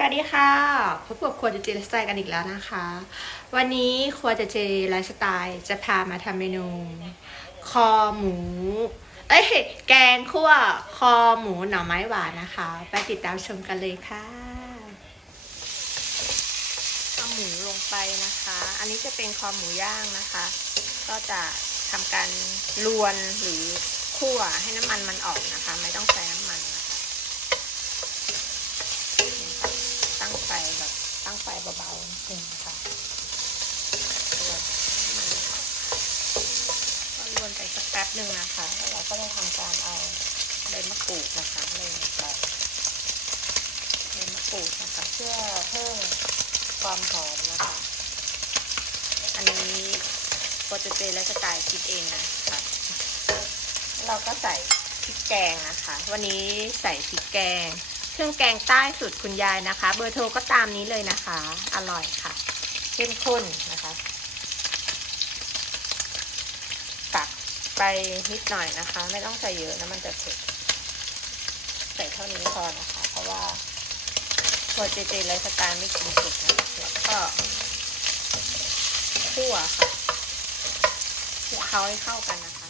สวัสดีค่ะพบกับครัวเจเจไลฟ์สไตล์กันอีกแล้วนะคะ วันนี้ครัวเจเจไลฟ์สไตล์จะพามาทำเมนู คอหมู เอ้ยแกงคั่วคอหมูหน่อไม้หวานนะคะ ไปติดตามชมกันเลยค่ะเอาหมูลงไปนะคะ อันนี้จะเป็นคอหมูย่างนะคะ ก็จะทำการลวนหรือคั่วให้น้ำมันมันออกนะคะ ไม่ต้องใช้น้ำมันนะคะ ตั้งไฟแบบตั้งไฟเบาๆนิดนึงนะคะลวนให้มันก็ลวนไป สักแป๊บหนึ่งนะคะ แล้วเราก็จะทำการเอาใบมะกรูดนะคะลงไปใบมะกรูดนะคะ เพื่อเพิ่มความหอมนะคะ อันนี้โปรเจเจและสไตล์คิดเองนะคะเราก็ใส่พริกแกงนะคะ วันนี้ใส่พริกแกง เครื่องแกงใต้สุดคุณยายนะคะ เบอร์โทรก็ตามนี้เลยนะคะ อร่อยค่ะ เข้มข้นนะคะตัก ไปนิดหน่อยนะคะ ไม่ต้องใส่เยอะนะมันจะเผ็ดใส่เท่านี้พอนะคะ เพราะว่าตัวเจเจไลฟ์สไตล์ไม่กินเผ็ดนะคะแล้วก็คั่วค่ะคลุกเคล้าให้เข้ากันนะคะ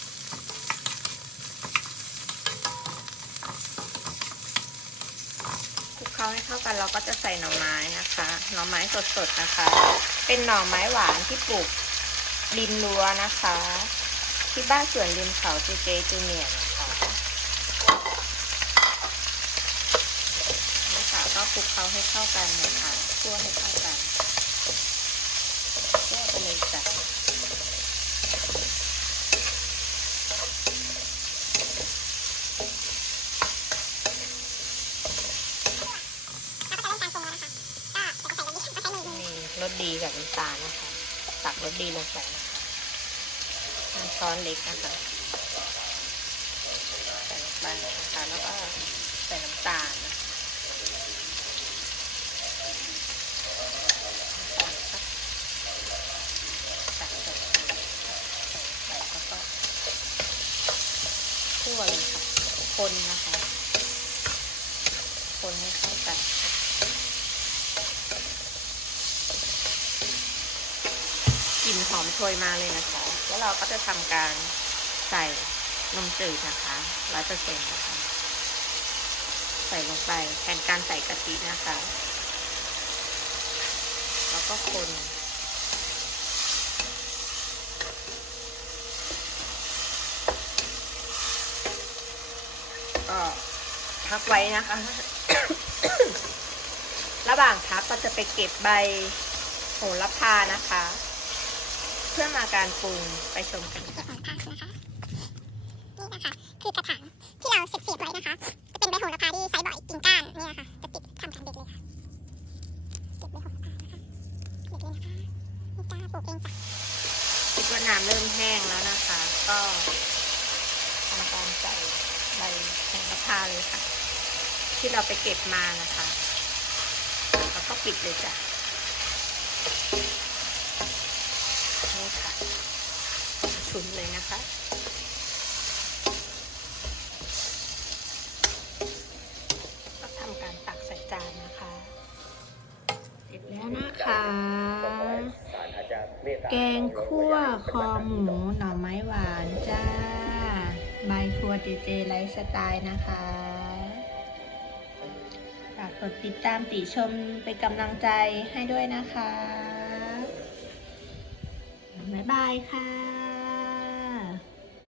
คลุกเคล้าให้เข้ากันเราก็จะใส่หน่อไม้นะคะ หน่อไม้สดๆนะคะ เป็นหน่อไม้หวานที่ปลูกริมรั้วนะคะ ที่บ้านสวนริมเขาเจเจจูเนียร์นะคะนี่ค่ะก็คลุกเคล้าให้เข้ากันนะคะคั่วให้เข้ากันคั่วไปเลยจ้ะนี่รสดีกับน้ำตาลนะคะ ตักรสดีลงไปนะคะ น้ำช้อนเล็กนะคะใส่ลงไปนะคะแล้วก็ใส่น้ำตาลนะั่วเลยค่ะ คนนะคะ คนให้เข้ากันกลิ่นหอมโชยมาเลยนะคะ แล้วเราก็จะทำการใส่นมจืดนะคะร้อยเปอร์เซ็นต์นะคะใส่ลงไปแทนการใส่กะทินะคะ แล้วก็คนก็พักไว้นะคะ ระหว่างพักก็จะไปเก็บใบโหระพานะคะ พื่อมาการปรุงไปชมกันค่ะของผักนะคะนี่นะคะคือกระถางที่เราเสียบๆไว้นะคะ จะเป็นใบโหระพาที่ใช้บ่อยกิ่งก้านเนี่ยค่ะจะติดทำกันเด็ดเลยค่ะเก็บใบโหระพานะคะเด็ดเลยนะคะนี่จ้าปลูกเองจ้ะคิดว่าน้ำเริ่มแห้งแล้วนะคะ ก็ทำการใส่ใบโหระพาเลยค่ะ ที่เราไปเก็บมานะคะ แล้วก็ปิดเลยจ้ะนี่ค่ะุนเลยนะคะ ก็ทำการตักใส่จานนะคะ เสร็จแล้วนะคะ แกงคั่วคอหมูหน่อไม้หวานจ้าบายครัวเจเจไลฟ์สไตล์นะคะฝากกดติดตามติชมเป็นกำลังใจให้ด้วยนะคะ บ๊ายบายค่ะ